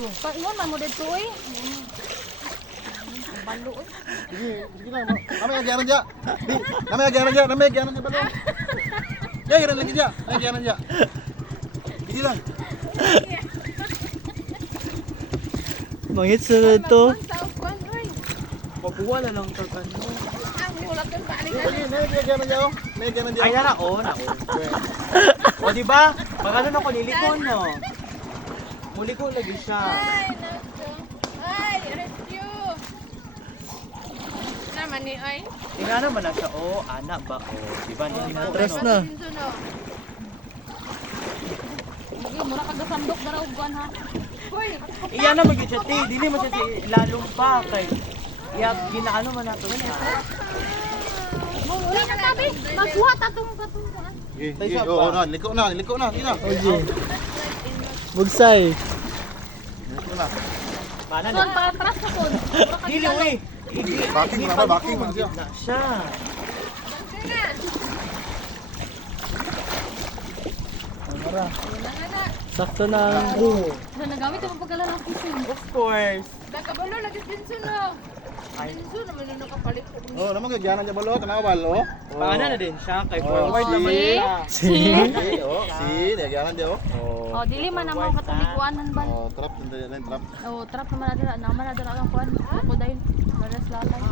dito. Paingon man mo dito eh. Balo eh. Sige lang. Namay agyanan dya. Namay agyanan dya balon. Ya, hiran lagi dya. Agyanan dya. Sige lang. Mangit sa dito. Mabuwa na lang kag ano. May agyanan dya oh. May agyanan dya. Ay na o. O di ba? Magano na ko nilikon no. Muliko lagi siya. Ay, rescue. Naman ni ay. Tingnan naman na siya. O, anak ba? O, di ba? Atras na. Sige, mura kag sandok dara ug kuan ha. Hoy, Iyan na mag siya. Dili mo siya si lalong pa kay. Iya, ginaano man nato siya. wala na tabi. Magbuhat atong kuan. Oo, liko na. Tina. Oje. Bugsay. Liko na. Mana Son na? pa atras ka son. Dili uy. Backing man siya. Na siya. Sakto na ang buho. Na nagamit ang pagkala ng fishing. Of course. Nakabalo lagi pinso no. Ay, Pinso naman nung nakapalit ko. Oh, naman agyanan dya balon. Tanaw balo. paano na din siya kay Oh, forward si- naman siya. Oh, si, agyanan dya oh. Oh, dili man naman katulikuanan ba? Oh, trap nandiyan trap. Oh, trap naman naman ang kuan. Crocodile. Maras lalay.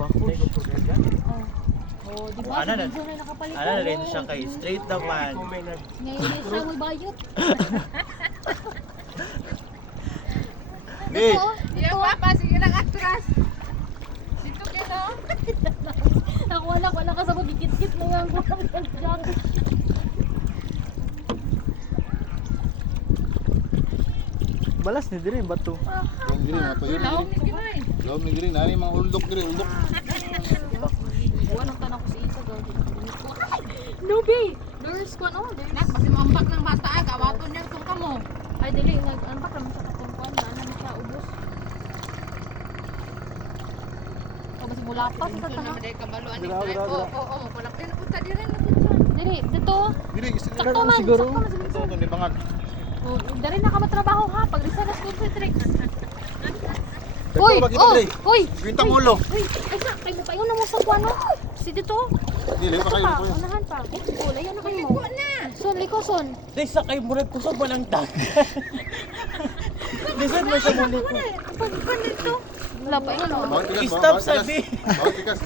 Oh. Oh, di ba? Ano na? Pinso na nakapalit. Ano na rin siya kay straight naman. Ngayon siya mo bayot. Hey, Dito pa sige lang atras. Dito kito. Ako wala ka sa magigit-git mo yang kuan diyan. Balas ni diri bato. Long green apa yun? Laom ni Ginoy. Long green, nani mga uldok diri, uldok. Buwan ang tanong ko sa isa daw. No be. There's kuan oh, there's. Nak basi mambak ng bata kawaton niya tong kamo. Ay dili nag-unpack naman sa katong kuan na ano siya ubos. O basi mula pa sa tanong. Dili kabalo ani drive. Oo, mapalak din punta dire na pinsan. Dili dito. Diri, Sakto man, siguro. sakto man sa pinsan. ito ni bangag. Oh, dari na ka matrabaho ha pag risa na school tricks. Dito Uy, ba kita oh, diri? uy. Bintang ulo. Uy, ay sa kay mo paingon na mo sa kuan no. Si dito. Dili pa kayo, Pa, dili pa kayo. unahan pa. Oh, layo na kayo. Liko na. Son, liko son. Dahil sa kay murag kusog ba ng tag. Listen mo siya muli ko. Pag dito. Wala pa ingon oh. Bawat tikas, Stop bawat sa tikas. di. Bawat tikas.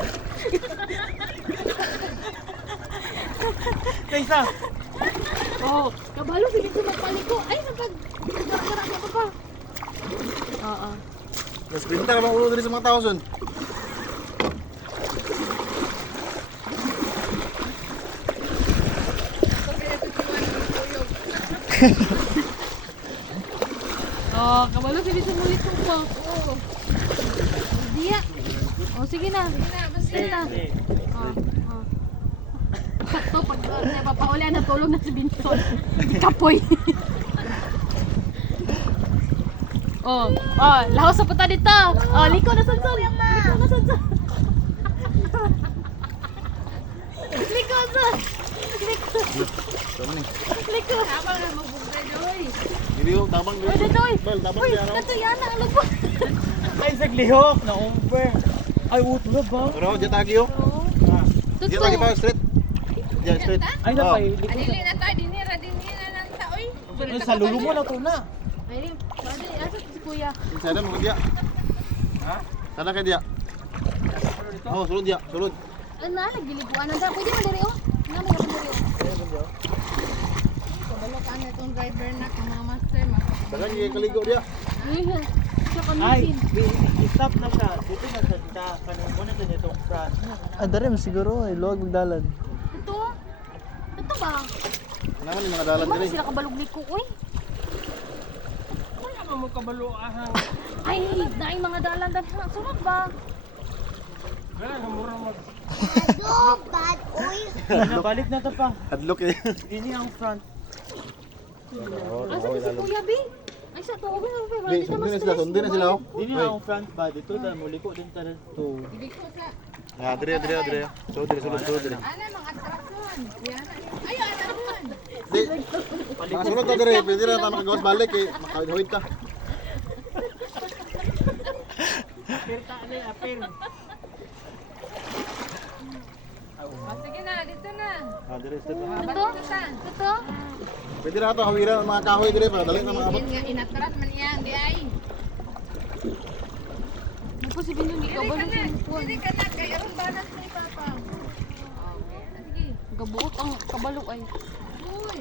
Dahil sa. Oh, kabalo sige ko magpaliko. Ay, napag gara-gara ko pa. Oo. Mas bintang bang ulo diri sa mga tao son. Oh, kabalo sige sa mulit ko pa. Oo. Diya. Oh, sige na. Sige na. Oh. Sakto pag napapahuli na tulog na si Binson. Kapoy. Oh, lahos sa puta dito. Oh, liko na sansan. Liko na sansan. Liko sa. Liko. Tabang na magbugay doy. Dili oh, tabang diri. Oy, doy. Bal, tabang Uy, diya no. natuyana ang lupa. Ay, saglihok na umber. Ay, utlo ba? Pero diya tagi oh. Diya tagi pa straight. Diya straight. Ay, Oh. napay. Adili na tayo, dinira nang taoy. Ay, sa lulo mo na to na. Ay, pwede, asa si kuya. Sana mo diya. Ha? Sana kay diya. Oh, sulod diya, sulod. Ano na, nagliliguan na. Pwede mo diri oh. Naman ako diri oh. Kabalo ka na itong driver na kang mga master. Dagan kay kaligo diya. Ayun, siya Ay, kanusin. stop na siya. Dito na siya. Kanin mo na siya nitong front. Ah, diri mo siguro ay luwag magdalan. Ito? Ito ba? Naman yung mga dalan Di ba diri. sila kabalog ni Kukoy? Wala mo kabalo ahang. Ay, naay mga dalan dahil sunod ba? Wala, mura mag... Ano, bad oy. Nabalik na to pa. Hadlok eh. Ini ang front. Asa si Kuya B? Ay, sa tuwa ba? Di, sundin na sila, sundin na sila oh. Ini ang front ba? Dito tayo muli ko din tayo to. Ah, diri. Sulod diri. Ano, mga atraksyon. Ay, atraksyon. Di. Makasunod ta diri, pwede na ta makagawas balik eh. Makahawid ka. Apir ta na, apir. Sige na, dito na. Ah, dire step. Ito? Ito? Pwede na ito, hawiran ang mga kahoy dire para dali na mga abot. Inatras man yan, di ay. Ako si Binyo, hindi ka ba na siya? Hindi ka na, kaya rin ba natin ni Papa? Sige. Gabuot ang kabalo ay. Uy.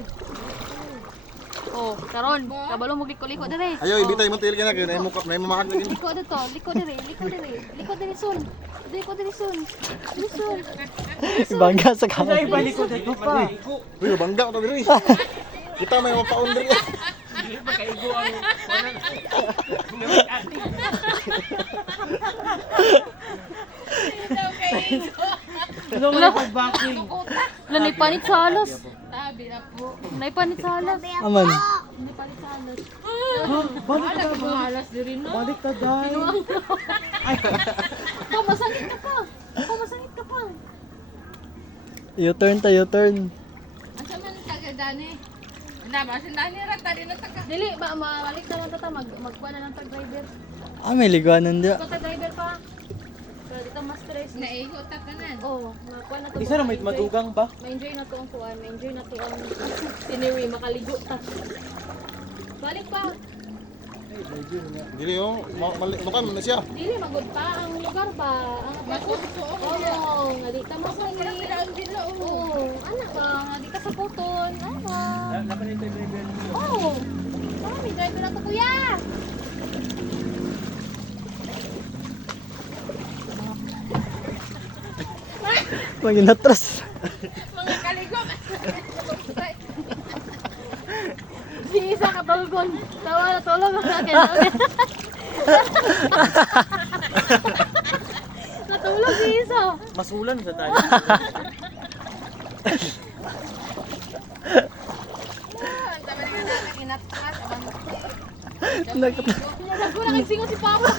Oh, karon, kabalo mo liko-liko dire. Ayaw, ibitay mo til ka na, kaya na yung mamakag na gini. Liko dito, liko dire, liko dire sun. Liko sun. Sun. Bangga sa Ay, kamay. balik ko dito pa. Uy, bangga ko to dire. Kita may mapaon dire. Dili pa kaigo ang Ano may pagbaking? Wala, naipanit sa halos. Tabi na po. Naipanit sa halos. Aman. Naipanit sa halos. Balik ka ba? Halas din rin, no? Balik ka, day. Oh, masangit ka pa. Oh, masangit ka pa. U-turn tayo, U-turn. Asa man taga-dani? Wala ba? Sindani rin, tadi na taga. Dili, mabalik na lang tata. Magkuha na lang tag-driver. Ah, may liguanan dia. Kung tag-driver pa. Pero dito mas stress. Naigot ka na. Oo, magkuha na to. Isa na may madugang ba? Ma-enjoy na to ang kuwan. Ma-enjoy na to ang siniwi. Makaligo ta. Balik pa. Dili oh, makan na siya. Dili, magod pa ang lugar ba? Ang magod po. Oo, nga di ka mo sa Oo, anak ba? Nga di ka sa puton. Ano? Napanito yung driver. Oo. Oh, may driver na to, kuya. Maginatras. Mga kaligo. Si isa katulgon. Tawa na tulog ang akin. Natulog si isa. Masulan sa tayo. Nagkulang ang singo si Papa.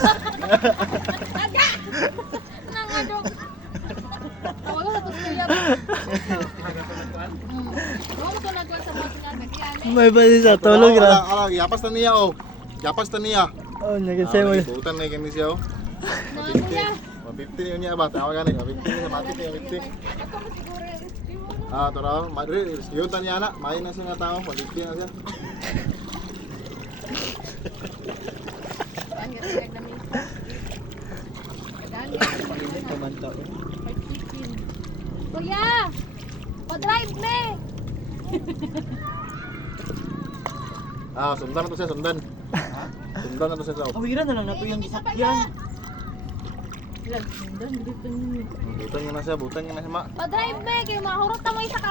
Aga! Nangadog. Tawagan na to si Kuya. Huwag mo to nagkuhan sa mga singa. May bali sa tulog ra. Ala, yapas na niya oh. Yapas na niya. Oh, nagkasay mo. Butan na kami siya oh. Mga kuya. 50 yun niya ba? Tawagan na 50 sa mati niya 50. Ako mo siguro. Ah, tara, madre, yun tan niya na. Main na siya nga tao, paliti na siya. Ang ganda na min. Pamanta. Kuya! Pa-drive me! Ah, sundan na to siya, sundan. Sundan na to siya. Kawiran na lang na to yung sakyan. Butan niya na siya, ma. Pa-drive me! Kaya mahurot na mo isa ka